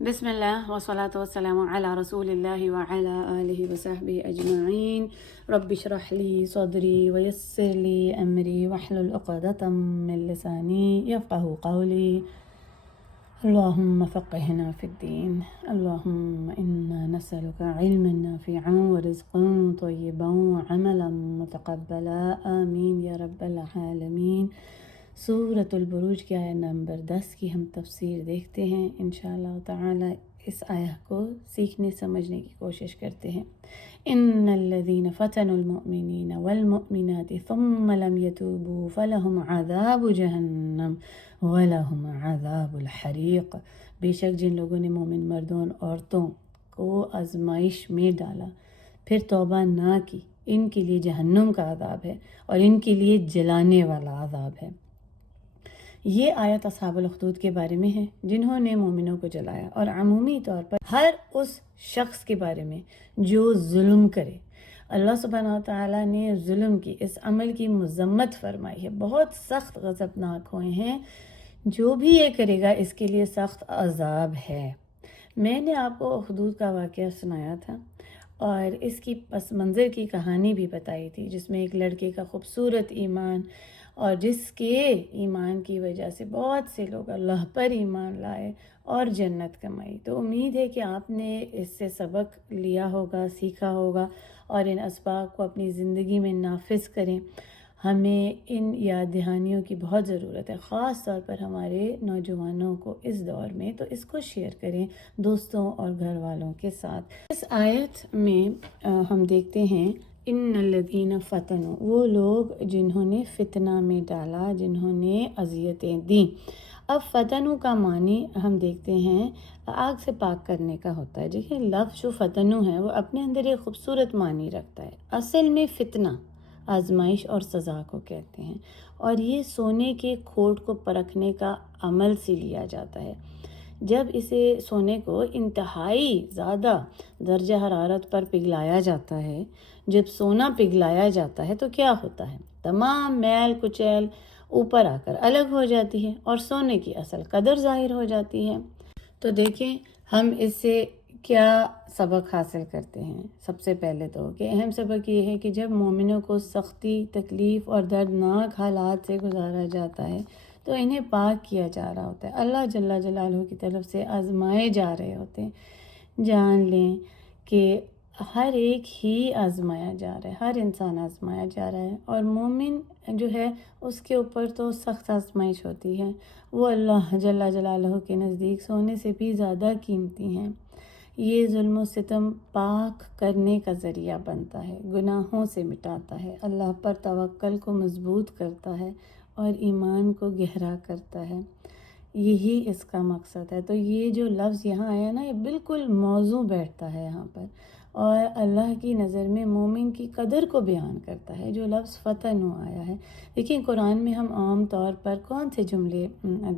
بسم الله والصلاة والسلام على رسول الله وعلى آله وصحبه أجمعين. رب اشرح لي صدري ويسر لي أمري واحلل عقدة من لساني يفقه قولي. اللهم فقهنا في الدين. اللهم إنا نسألك علما نافعا ورزقا طيبا وعملا متقبلا آمين يا رب العالمین۔ سورۃ البروج کی آیت نمبر 10 کی ہم تفسیر دیکھتے ہیں انشاءاللہ تعالی۔ اس آیت کو سیکھنے سمجھنے کی کوشش کرتے ہیں۔ ان الذين فتنوا المؤمنين والمؤمنات ثم لم يتوبوا فلهم عذاب جہنم ولہم عذاب الحریق۔ بے شک جن لوگوں نے مومن مردوں اور عورتوں کو آزمائش میں ڈالا پھر توبہ نہ کی، ان کے لیے جہنم کا عذاب ہے اور ان کے لیے جلانے والا عذاب ہے۔ یہ آیت اصحاب الاخدود کے بارے میں ہے جنہوں نے مومنوں کو جلایا، اور عمومی طور پر ہر اس شخص کے بارے میں جو ظلم کرے۔ اللہ سبحانہ وتعالیٰ نے ظلم کی اس عمل کی مذمت فرمائی ہے، بہت سخت غضبناک ہوئے ہیں۔ جو بھی یہ کرے گا اس کے لیے سخت عذاب ہے۔ میں نے آپ کو اخدود کا واقعہ سنایا تھا اور اس کی پس منظر کی کہانی بھی بتائی تھی، جس میں ایک لڑکے کا خوبصورت ایمان اور جس کے ایمان کی وجہ سے بہت سے لوگ اللہ پر ایمان لائے اور جنت کمائی۔ تو امید ہے کہ آپ نے اس سے سبق لیا ہوگا، سیکھا ہوگا اور ان اسباق کو اپنی زندگی میں نافذ کریں۔ ہمیں ان یاد دہانیوں کی بہت ضرورت ہے، خاص طور پر ہمارے نوجوانوں کو اس دور میں، تو اس کو شیئر کریں دوستوں اور گھر والوں کے ساتھ۔ اس آیت میں ہم دیکھتے ہیں ان الذین فتنوا، وہ لوگ جنہوں نے فتنہ میں ڈالا، جنہوں نے اذیتیں دیں۔ اب فتنو کا معنی ہم دیکھتے ہیں آگ سے پاک کرنے کا ہوتا ہے۔ دیکھیں لفظ جو فتنو ہے وہ اپنے اندر ایک خوبصورت معنی رکھتا ہے۔ اصل میں فتنہ آزمائش اور سزا کو کہتے ہیں، اور یہ سونے کے کھوٹ کو پرکھنے کا عمل سے لیا جاتا ہے۔ جب اسے سونے کو انتہائی زیادہ درجہ حرارت پر پگھلایا جاتا ہے، جب سونا پگھلایا جاتا ہے تو کیا ہوتا ہے؟ تمام میل کچیل اوپر آ کر الگ ہو جاتی ہے اور سونے کی اصل قدر ظاہر ہو جاتی ہے۔ تو دیکھیں ہم اس سے کیا سبق حاصل کرتے ہیں۔ سب سے پہلے تو کہ اہم سبق یہ ہے کہ جب مومنوں کو سختی، تکلیف اور دردناک حالات سے گزارا جاتا ہے تو انہیں پاک کیا جا رہا ہوتا ہے، اللہ جل جلالہ کی طرف سے آزمائے جا رہے ہوتے ہیں۔ جان لیں کہ ہر ایک ہی آزمایا جا رہا ہے، ہر انسان آزمایا جا رہا ہے، اور مومن جو ہے اس کے اوپر تو سخت آزمائش ہوتی ہے۔ وہ اللہ جل جلالہ کے نزدیک سونے سے بھی زیادہ قیمتی ہیں۔ یہ ظلم و ستم پاک کرنے کا ذریعہ بنتا ہے، گناہوں سے مٹاتا ہے، اللہ پر توکل کو مضبوط کرتا ہے اور ایمان کو گہرا کرتا ہے۔ یہی اس کا مقصد ہے۔ تو یہ جو لفظ یہاں آیا نا، یہ بالکل موضوع بیٹھتا ہے یہاں پر، اور اللہ کی نظر میں مومن کی قدر کو بیان کرتا ہے جو لفظ فتنو آیا ہے۔ دیکھیں قرآن میں ہم عام طور پر کون سے جملے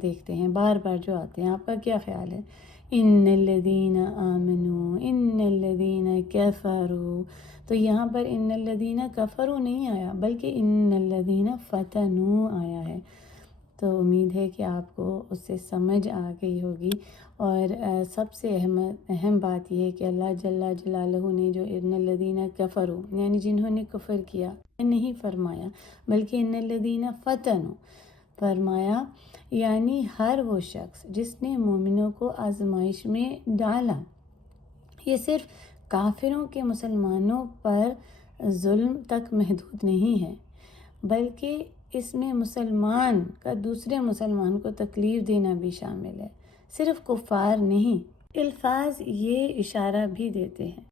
دیکھتے ہیں بار بار جو آتے ہیں، آپ کا کیا خیال ہے؟ ان الذین آمنوا، ان الذین کفروا۔ تو یہاں پر ان الذین کفروا نہیں آیا بلکہ ان الذین فتنوا آیا ہے۔ تو امید ہے کہ آپ کو اس سے سمجھ آ گئی ہوگی، اور سب سے اہم بات یہ ہے کہ اللہ جل جلالہ نے جو ان الذین کفروا یعنی جنہوں نے کفر کیا نہیں فرمایا، بلکہ ان الذین فتنوا فرمایا، یعنی ہر وہ شخص جس نے مومنوں کو آزمائش میں ڈالا۔ یہ صرف کافروں کے مسلمانوں پر ظلم تک محدود نہیں ہے، بلکہ اس میں مسلمان کا دوسرے مسلمان کو تکلیف دینا بھی شامل ہے، صرف کفار نہیں۔ الفاظ یہ اشارہ بھی دیتے ہیں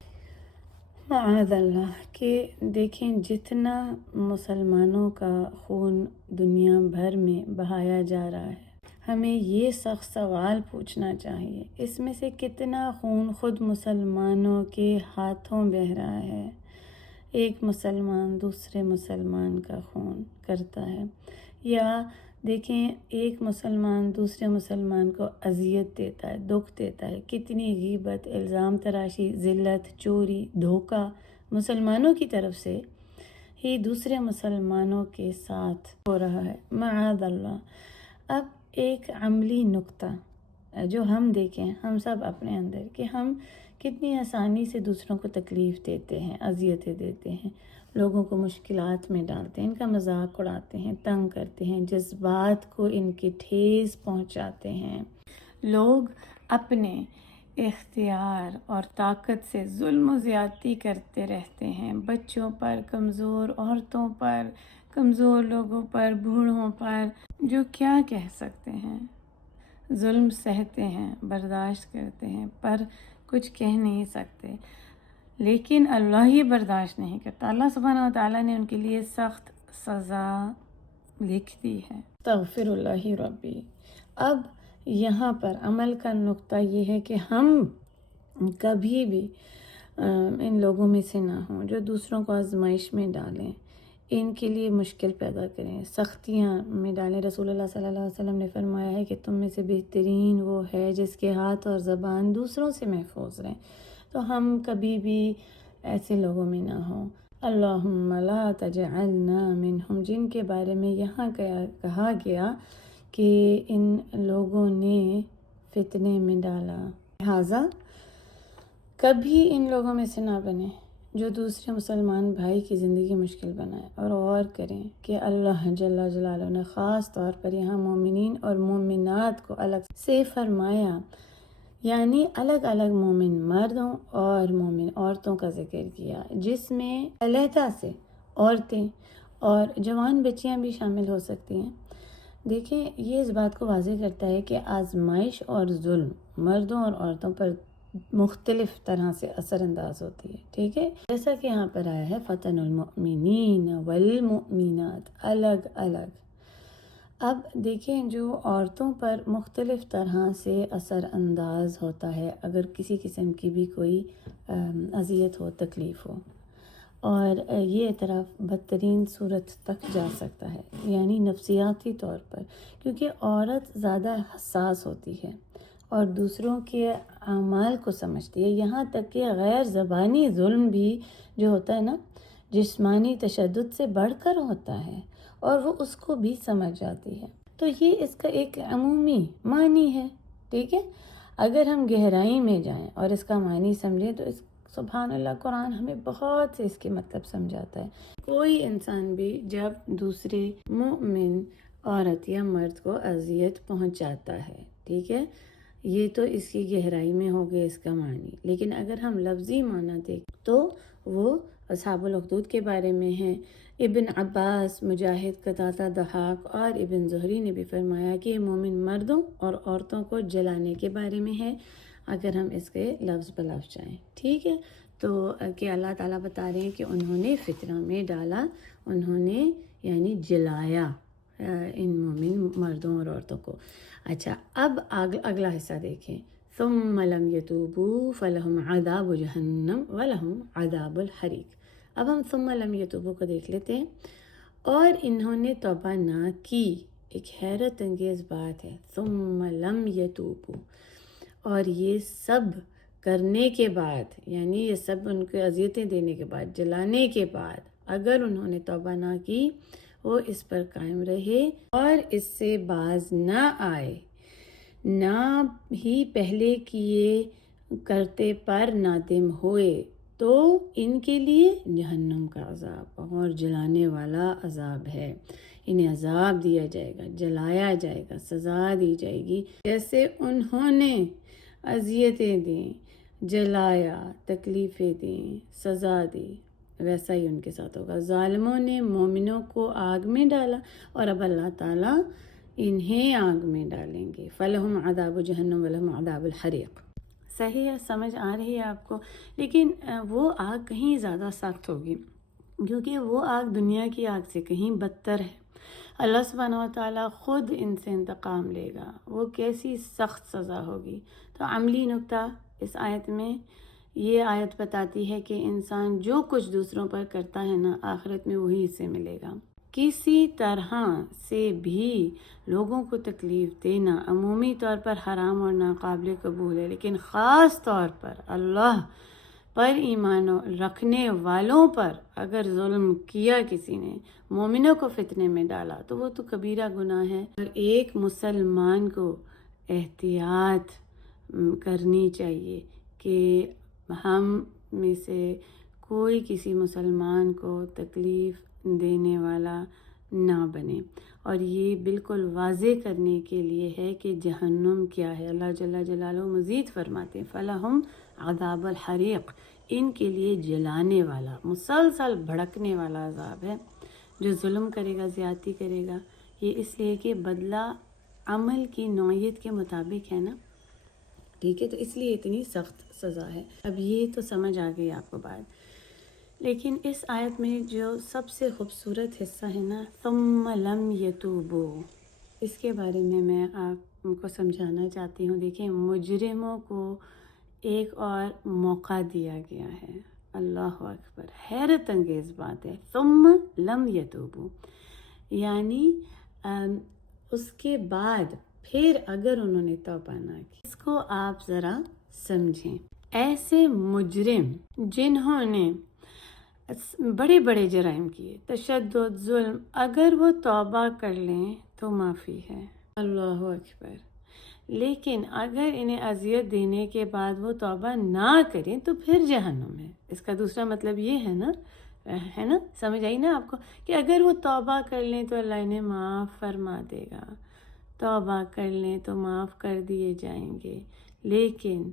معاذ اللہ کہ دیکھیں جتنا مسلمانوں کا خون دنیا بھر میں بہایا جا رہا ہے، ہمیں یہ سخت سوال پوچھنا چاہیے، اس میں سے کتنا خون خود مسلمانوں کے ہاتھوں بہہ رہا ہے؟ ایک مسلمان دوسرے مسلمان کا خون کرتا ہے، یا دیکھیں ایک مسلمان دوسرے مسلمان کو اذیت دیتا ہے، دکھ دیتا ہے، کتنی غیبت، الزام تراشی، ذلت، چوری، دھوکہ مسلمانوں کی طرف سے ہی دوسرے مسلمانوں کے ساتھ ہو رہا ہے معاذ اللہ۔ اب ایک عملی نقطہ جو ہم دیکھیں ہم سب اپنے اندر کہ ہم کتنی آسانی سے دوسروں کو تکلیف دیتے ہیں، اذیتیں دیتے ہیں، لوگوں کو مشکلات میں ڈالتے ہیں، ان کا مذاق اڑاتے ہیں، تنگ کرتے ہیں، جذبات کو ان کے ٹھیس پہنچاتے ہیں۔ لوگ اپنے اختیار اور طاقت سے ظلم و زیادتی کرتے رہتے ہیں، بچوں پر، کمزور عورتوں پر، کمزور لوگوں پر، بوڑھوں پر، جو کیا کہہ سکتے ہیں، ظلم سہتے ہیں، برداشت کرتے ہیں، پر کچھ کہہ نہیں سکتے، لیکن اللہ یہ برداشت نہیں کرتا۔ اللہ سبحانہ وتعالیٰ نے ان کے لیے سخت سزا لکھ دی ہے۔ استغفر اللہ ربی۔ اب یہاں پر عمل کا نقطہ یہ ہے کہ ہم کبھی بھی ان لوگوں میں سے نہ ہوں جو دوسروں کو آزمائش میں ڈالیں، ان کے لیے مشکل پیدا کریں، سختیاں میں ڈالیں۔ رسول اللہ صلی اللہ علیہ وسلم نے فرمایا ہے کہ تم میں سے بہترین وہ ہے جس کے ہاتھ اور زبان دوسروں سے محفوظ رہیں، تو ہم کبھی بھی ایسے لوگوں میں نہ ہوں۔ اللہم لا تجعلنا منہم، جن کے بارے میں یہاں کہا گیا کہ ان لوگوں نے فتنے میں ڈالا، لہٰذا کبھی ان لوگوں میں سے نہ بنے جو دوسرے مسلمان بھائی کی زندگی مشکل بنائے۔ اور غور کریں کہ اللہ جل جلالہ نے خاص طور پر یہاں مومنین اور مومنات کو الگ سے فرمایا، یعنی الگ الگ مومن مردوں اور مومن عورتوں کا ذکر کیا، جس میں علیحدہ سے عورتیں اور جوان بچیاں بھی شامل ہو سکتی ہیں۔ دیکھیں، یہ اس بات کو واضح کرتا ہے کہ آزمائش اور ظلم مردوں اور عورتوں پر مختلف طرح سے اثر انداز ہوتی ہے، ٹھیک ہے؟ جیسا کہ یہاں پر آیا ہے فتن المؤمنین والمؤمنات، الگ الگ۔ اب دیکھیں، جو عورتوں پر مختلف طرح سے اثر انداز ہوتا ہے اگر کسی قسم کی بھی کوئی اذیت ہو، تکلیف ہو، اور یہ اعتراف بدترین صورت تک جا سکتا ہے، یعنی نفسیاتی طور پر، کیونکہ عورت زیادہ حساس ہوتی ہے اور دوسروں کے اعمال کو سمجھتی ہے، یہاں تک کہ غیر زبانی ظلم بھی جو ہوتا ہے نا، جسمانی تشدد سے بڑھ کر ہوتا ہے، اور وہ اس کو بھی سمجھ جاتی ہے۔ تو یہ اس کا ایک عمومی معنی ہے، ٹھیک ہے؟ اگر ہم گہرائی میں جائیں اور اس کا معنی سمجھیں تو سبحان اللہ، قرآن ہمیں بہت سے اس کے مطلب سمجھاتا ہے۔ کوئی انسان بھی جب دوسرے مومن عورت یا مرد کو اذیت پہنچاتا ہے، ٹھیک ہے، یہ تو اس کی گہرائی میں ہو گیا اس کا معنی، لیکن اگر ہم لفظی معنی دیکھیں تو وہ اصحاب الاخدود کے بارے میں ہے۔ ابن عباس، مجاہد، قتادہ، ضحاک اور ابن زہری نے بھی فرمایا کہ مومن مردوں اور عورتوں کو جلانے کے بارے میں ہے، اگر ہم اس کے لفظ بلفظ جائیں، ٹھیک ہے؟ تو کہ اللہ تعالیٰ بتا رہے ہیں کہ انہوں نے فتنہ میں ڈالا، انہوں نے یعنی جلایا ان مومن مردوں اور عورتوں کو۔ اچھا، اب اگلا حصہ دیکھیں، ثم لم یتوبوا فلہم عذاب جہنم ولہم عذاب الحریق۔ اب ہم ثم لم یتوبوا کو دیکھ لیتے ہیں۔ اور انہوں نے توبہ نہ کی، ایک حیرت انگیز بات ہے، ثم لم یتوبوا، اور یہ سب کرنے کے بعد، یعنی یہ سب ان کو اذیتیں دینے کے بعد، جلانے کے بعد، اگر انہوں نے توبہ نہ کی، وہ اس پر قائم رہے اور اس سے باز نہ آئے، نہ ہی پہلے کیے کرتے پر نادم ہوئے، تو ان کے لیے جہنم کا عذاب اور جلانے والا عذاب ہے۔ انہیں عذاب دیا جائے گا، جلایا جائے گا، سزا دی جائے گی، جیسے انہوں نے اذیتیں دیں، جلایا، تکلیفیں دیں، سزا دی، ویسا ہی ان کے ساتھ ہوگا۔ ظالموں نے مومنوں کو آگ میں ڈالا اور اب اللہ تعالیٰ انہیں آگ میں ڈالیں گے، فلہم عذاب جہنم ولہم عذاب الحریق۔ صحیح ہے، سمجھ آ رہی ہے آپ کو؟ لیکن وہ آگ کہیں زیادہ سخت ہوگی، کیونکہ وہ آگ دنیا کی آگ سے کہیں بدتر ہے۔ اللہ سبحانہ وتعالیٰ خود ان سے انتقام لے گا، وہ کیسی سخت سزا ہوگی۔ تو عملی نکتہ اس آیت میں یہ آیت بتاتی ہے کہ انسان جو کچھ دوسروں پر کرتا ہے نا، آخرت میں وہی اسے ملے گا۔ کسی طرح سے بھی لوگوں کو تکلیف دینا عمومی طور پر حرام اور ناقابل قبول ہے، لیکن خاص طور پر اللہ پر ایمان رکھنے والوں پر اگر ظلم کیا کسی نے، مومنوں کو فتنے میں ڈالا، تو وہ تو کبیرہ گناہ ہے۔ اور ایک مسلمان کو احتیاط کرنی چاہیے کہ ہم میں سے کوئی کسی مسلمان کو تکلیف دینے والا نہ بنے، اور یہ بالکل واضح کرنے کے لیے ہے کہ جہنم کیا ہے۔ اللہ جل جلالہ مزید فرماتے ہیں فَلَهُمْ عذاب الحریق، ان کے لیے جلانے والا، مسلسل بھڑکنے والا عذاب ہے۔ جو ظلم کرے گا، زیادتی کرے گا، یہ اس لیے کہ بدلہ عمل کی نوعیت کے مطابق ہے نا، ٹھیک ہے، تو اس لیے اتنی سخت سزا ہے۔ اب یہ تو سمجھ آ گئی آپ کو بات، لیکن اس آیت میں جو سب سے خوبصورت حصہ ہے نا، ثم لم یتوبوا، اس کے بارے میں آپ کو سمجھانا چاہتی ہوں۔ دیکھیں، مجرموں کو ایک اور موقع دیا گیا ہے۔ اللہ اکبر، حیرت انگیز بات ہے، ثم لم یتوبوا، یعنی اس کے بعد پھر اگر انہوں نے توبہ نہ کی۔ اس کو آپ ذرا سمجھیں، ایسے مجرم جنہوں نے بڑے بڑے جرائم کیے، تشدد، ظلم، اگر وہ توبہ کر لیں تو معافی ہے۔ اللہ اکبر، لیکن اگر انہیں اذیت دینے کے بعد وہ توبہ نہ کریں تو پھر جہنم ہے۔ اس کا دوسرا مطلب یہ ہے نا، سمجھ آئی نا آپ کو، کہ اگر وہ توبہ کر لیں تو اللہ انہیں معاف فرما دے گا، توبہ کر لیں تو معاف کر دیے جائیں گے، لیکن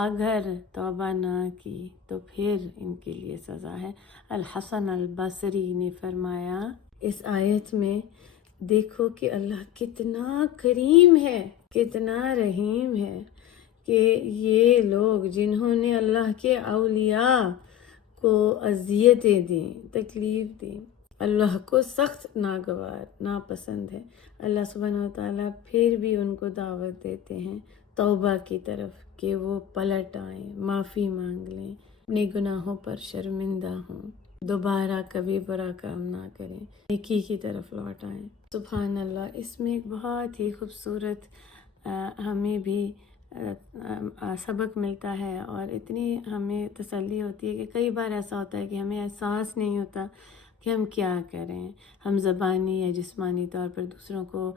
اگر توبہ نہ کی تو پھر ان کے لیے سزا ہے۔ الحسن البصری نے فرمایا اس آیت میں، دیکھو کہ اللہ کتنا کریم ہے، کتنا رحیم ہے، کہ یہ لوگ جنہوں نے اللہ کے اولیاء کو اذیتیں دیں، تکلیف دیں، اللہ کو سخت ناگوار، ناپسند ہے، اللہ سبحانہ وتعالیٰ پھر بھی ان کو دعوت دیتے ہیں توبہ کی طرف، کہ وہ پلٹ آئیں، معافی مانگ لیں، اپنے گناہوں پر شرمندہ ہوں، دوبارہ کبھی برا کام نہ کریں، نیکی کی طرف لوٹ آئیں۔ سبحان اللہ، اس میں ایک بہت ہی خوبصورت ہمیں بھی سبق ملتا ہے، اور اتنی ہمیں تسلی ہوتی ہے کہ کئی بار ایسا ہوتا ہے کہ ہمیں احساس نہیں ہوتا کہ ہم کیا کریں، ہم زبانی یا جسمانی طور پر دوسروں کو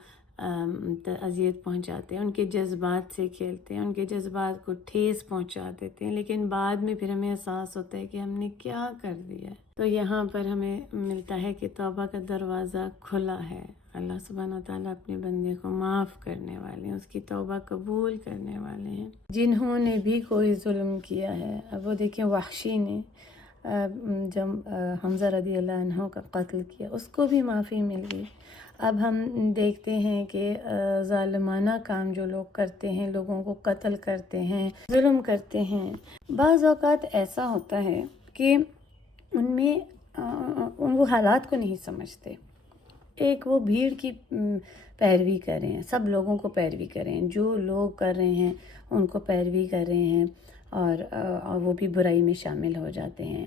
اذیت پہنچاتے ہیں، ان کے جذبات سے کھیلتے ہیں، ان کے جذبات کو ٹھیس پہنچا دیتے ہیں، لیکن بعد میں پھر ہمیں احساس ہوتا ہے کہ ہم نے کیا کر دیا ہے۔ تو یہاں پر ہمیں ملتا ہے کہ توبہ کا دروازہ کھلا ہے، اللہ سبحانہ وتعالیٰ اپنے بندے کو معاف کرنے والے ہیں، اس کی توبہ قبول کرنے والے ہیں۔ جنہوں نے بھی کوئی ظلم کیا ہے، اب وہ دیکھیں وحشی نے جب حمزہ رضی اللہ عنہ کا قتل کیا، اس کو بھی معافی مل گئی۔ اب ہم دیکھتے ہیں کہ ظالمانہ کام جو لوگ کرتے ہیں، لوگوں کو قتل کرتے ہیں، ظلم کرتے ہیں، بعض اوقات ایسا ہوتا ہے کہ ان میں وہ حالات کو نہیں سمجھتے، ایک وہ بھیڑ کی پیروی کر رہے ہیں، سب لوگوں کو پیروی کر رہے ہیں، جو لوگ کر رہے ہیں ان کو پیروی کر رہے ہیں، اور وہ بھی برائی میں شامل ہو جاتے ہیں۔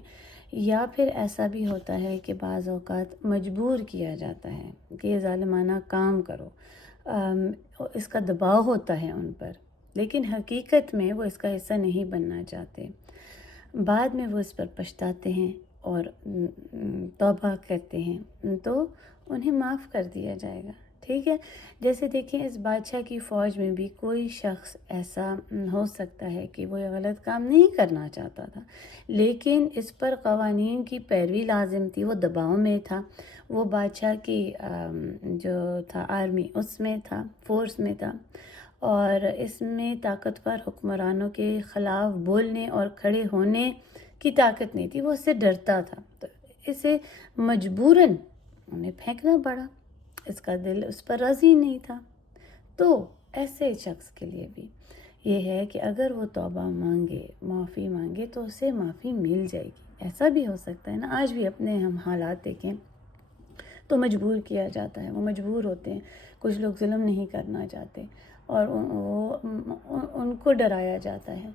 یا پھر ایسا بھی ہوتا ہے کہ بعض اوقات مجبور کیا جاتا ہے کہ یہ ظالمانہ کام کرو، اس کا دباؤ ہوتا ہے ان پر، لیکن حقیقت میں وہ اس کا حصہ نہیں بننا چاہتے، بعد میں وہ اس پر پچھتاتے ہیں اور توبہ کرتے ہیں تو انہیں معاف کر دیا جائے گا، ٹھیک ہے۔ جیسے دیکھیں اس بادشاہ کی فوج میں بھی کوئی شخص ایسا ہو سکتا ہے کہ وہ یہ غلط کام نہیں کرنا چاہتا تھا، لیکن اس پر قوانین کی پیروی لازم تھی، وہ دباؤ میں تھا، وہ بادشاہ کی جو تھا آرمی اس میں تھا، فورس میں تھا، اور اس میں طاقتور حکمرانوں کے خلاف بولنے اور کھڑے ہونے کی طاقت نہیں تھی، وہ اس سے ڈرتا تھا، تو اسے مجبوراً انہیں پھینکنا پڑا، اس کا دل اس پر راضی نہیں تھا۔ تو ایسے شخص کے لیے بھی یہ ہے کہ اگر وہ توبہ مانگے، معافی مانگے تو اسے معافی مل جائے گی۔ ایسا بھی ہو سکتا ہے نا، آج بھی اپنے ہم حالات دیکھیں تو مجبور کیا جاتا ہے، وہ مجبور ہوتے ہیں، کچھ لوگ ظلم نہیں کرنا چاہتے اور ان کو ڈرایا جاتا ہے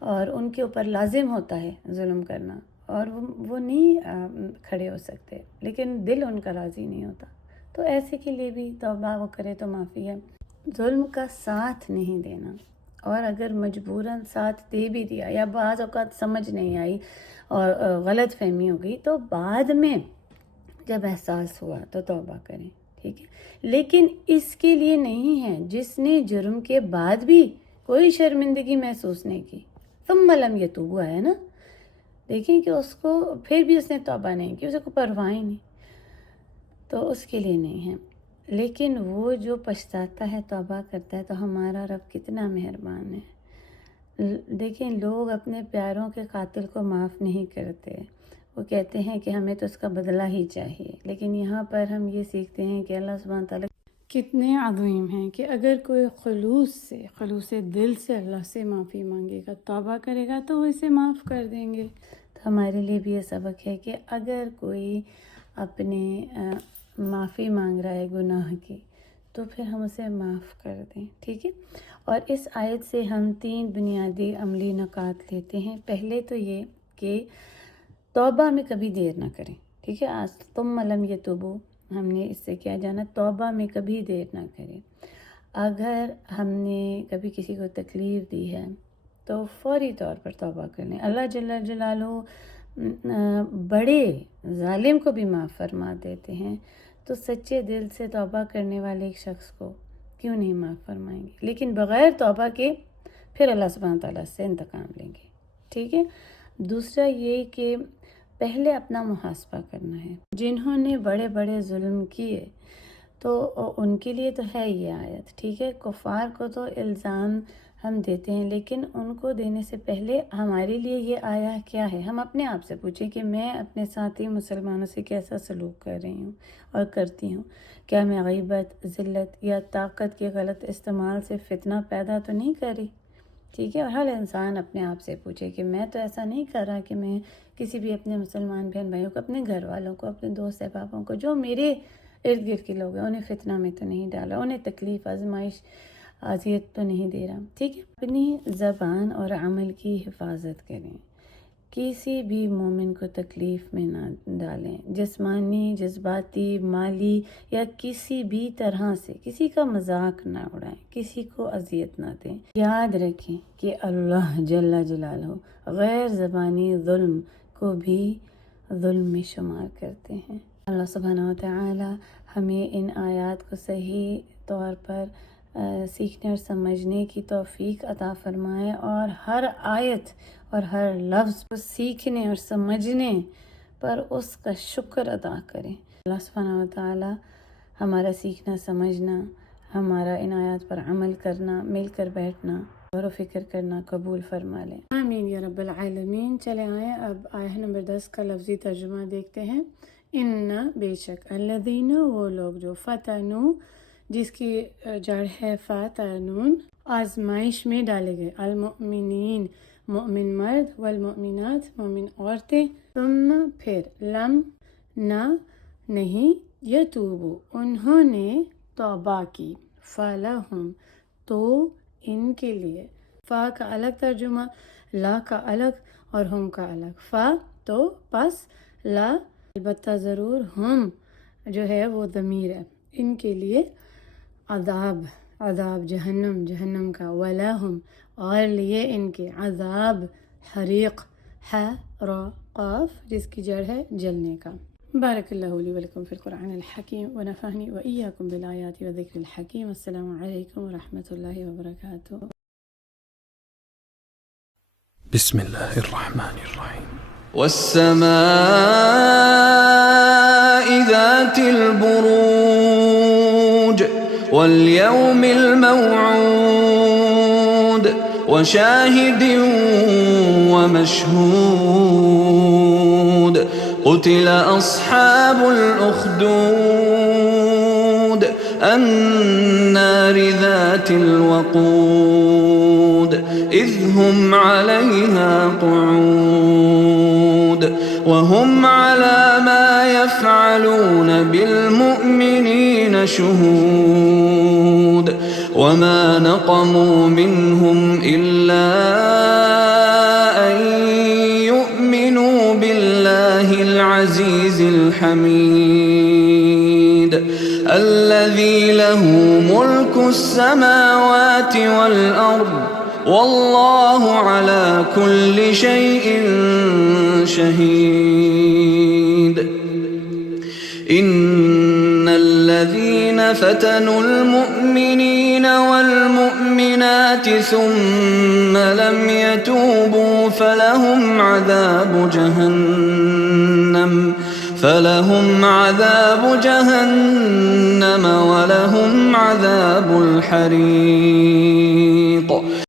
اور ان کے اوپر لازم ہوتا ہے ظلم کرنا، اور وہ نہیں کھڑے ہو سکتے، لیکن دل ان کا راضی نہیں ہوتا، تو ایسے کے لیے بھی توبہ وہ کرے تو معافی ہے۔ ظلم کا ساتھ نہیں دینا، اور اگر مجبوراً ساتھ دے بھی دیا یا بعض اوقات سمجھ نہیں آئی اور غلط فہمی ہو گئی تو بعد میں جب احساس ہوا تو توبہ کریں، ٹھیک ہے، لیکن اس کے لیے نہیں ہے جس نے جرم کے بعد بھی کوئی شرمندگی محسوس نہیں کی. ثم لم یتوبوا ہے نا، دیکھیں کہ اس کو پھر بھی اس نے توبہ نہیں کی، اسے کو پرواہ ہی نہیں، تو اس کے لیے نہیں ہے. لیکن وہ جو پچھتاتا ہے، توبہ کرتا ہے، تو ہمارا رب کتنا مہربان ہے. دیکھیں لوگ اپنے پیاروں کے قاتل کو معاف نہیں کرتے، وہ کہتے ہیں کہ ہمیں تو اس کا بدلہ ہی چاہیے. لیکن یہاں پر ہم یہ سیکھتے ہیں کہ اللہ سبحانہ تعالیٰ کتنے عظیم ہیں کہ اگر کوئی خلوص دل سے اللہ سے معافی مانگے گا، توبہ کرے گا، تو وہ اسے معاف کر دیں گے. تو ہمارے لیے بھی یہ سبق ہے کہ اگر کوئی اپنے معافی مانگ رہا ہے گناہ کی، تو پھر ہم اسے معاف کر دیں. ٹھیک ہے، اور اس آیت سے ہم 3 بنیادی عملی نکات لیتے ہیں. پہلے تو یہ کہ توبہ میں کبھی دیر نہ کریں. ٹھیک ہے، ثم لم یتوبوا، ہم نے اس سے کیا جانا، توبہ میں کبھی دیر نہ کریں. اگر ہم نے کبھی کسی کو تکلیف دی ہے تو فوری طور پر توبہ کر لیں. اللہ جل جلالہ بڑے ظالم کو بھی معاف فرما دیتے ہیں، تو سچے دل سے توبہ کرنے والے ایک شخص کو کیوں نہیں معاف فرمائیں گے؟ لیکن بغیر توبہ کے پھر اللہ سبحانہ تعالیٰ سے انتقام لیں گے. ٹھیک ہے، دوسرا یہ کہ پہلے اپنا محاسبہ کرنا ہے. جنہوں نے بڑے بڑے ظلم کیے تو ان کے لیے تو ہے یہ آیت. ٹھیک ہے، کفار کو تو الزام ہم دیتے ہیں، لیکن ان کو دینے سے پہلے ہمارے لیے یہ آیا کیا ہے، ہم اپنے آپ سے پوچھیں کہ میں اپنے ساتھی مسلمانوں سے کیسا سلوک کر رہی ہوں اور کرتی ہوں. کیا میں غیبت، ذلت یا طاقت کے غلط استعمال سے فتنہ پیدا تو نہیں کر رہی؟ ٹھیک ہے، اور ہر انسان اپنے آپ سے پوچھے کہ میں تو ایسا نہیں کر رہا کہ میں کسی بھی اپنے مسلمان بہن بھائیوں کو، اپنے گھر والوں کو، اپنے دوست احبابوں کو، جو میرے ارد گرد کے لوگ ہیں، انہیں فتنہ میں تو نہیں ڈالا، انہیں تکلیف، آزمائش، اذیت تو نہیں دے رہا. ٹھیک ہے، اپنی زبان اور عمل کی حفاظت کریں، کسی بھی مومن کو تکلیف میں نہ ڈالیں، جسمانی، جذباتی، مالی یا کسی بھی طرح سے کسی کا مذاق نہ اڑائیں، کسی کو اذیت نہ دیں. یاد رکھیں کہ اللہ جل جلالہ غیر زبانی ظلم کو بھی ظلم میں شمار کرتے ہیں. اللہ سبحانہ وتعالی ہمیں ان آیات کو صحیح طور پر سیکھنے اور سمجھنے کی توفیق عطا فرمائے، اور ہر آیت اور ہر لفظ کو سیکھنے اور سمجھنے پر اس کا شکر ادا کریں. اللہ سبحانہ وتعالی ہمارا سیکھنا، سمجھنا، ہمارا ان آیات پر عمل کرنا، مل کر بیٹھنا، غور و فکر کرنا قبول فرما لیں. آمین یا رب العالمین. چلے آئیں اب آیت نمبر 10 کا لفظی ترجمہ دیکھتے ہیں. ان بے شک، الذین وہ لوگ جو فتنو جس کی جڑ ہے فاتنون آزمائش میں ڈالے گئے، المؤمنین مومن مرد، والمؤمنات مومن عورتیں، ثم پھر لم نہ نہیں، یتوبو انہوں نے توبہ کی، فلہم تو ان کے لیے، فا کا الگ ترجمہ، لا کا الگ اور ہم کا الگ. فا تو پس، لا البتہ ضرور، ہم جو ہے وہ ضمیر ہے، ان کے لیے عذاب جہنم کا، ولہم اور لیے ان کے عذاب حریق، قاف جس کی جڑ ہے جلنے کا. بارک اللہ لی ولکم فی القرآن الحکیم ونفعنی وإیاکم بالآیات وذکر الحکیم. السلام علیکم ورحمۃ اللہ وبرکاتہ. بسم اللہ الرحمن الرحیم. والسماء ذات البروج واليوم الموعود وشاهد ومشهود. قتل أصحاب الأخدود النار ذات الوقود إذ هم عليها قعود وهم على ما يفعلون بالمؤمنين شهود. وما نقموا منهم إلا أن يؤمنوا بالله العزيز الحميد الذي له ملك السماوات والأرض والله على كل شيء شهيد. إن الذين فتنوا المؤمنين والمؤمنات ثم لم يتوبوا فلهم عذاب جهنم ولهم عذاب الحريق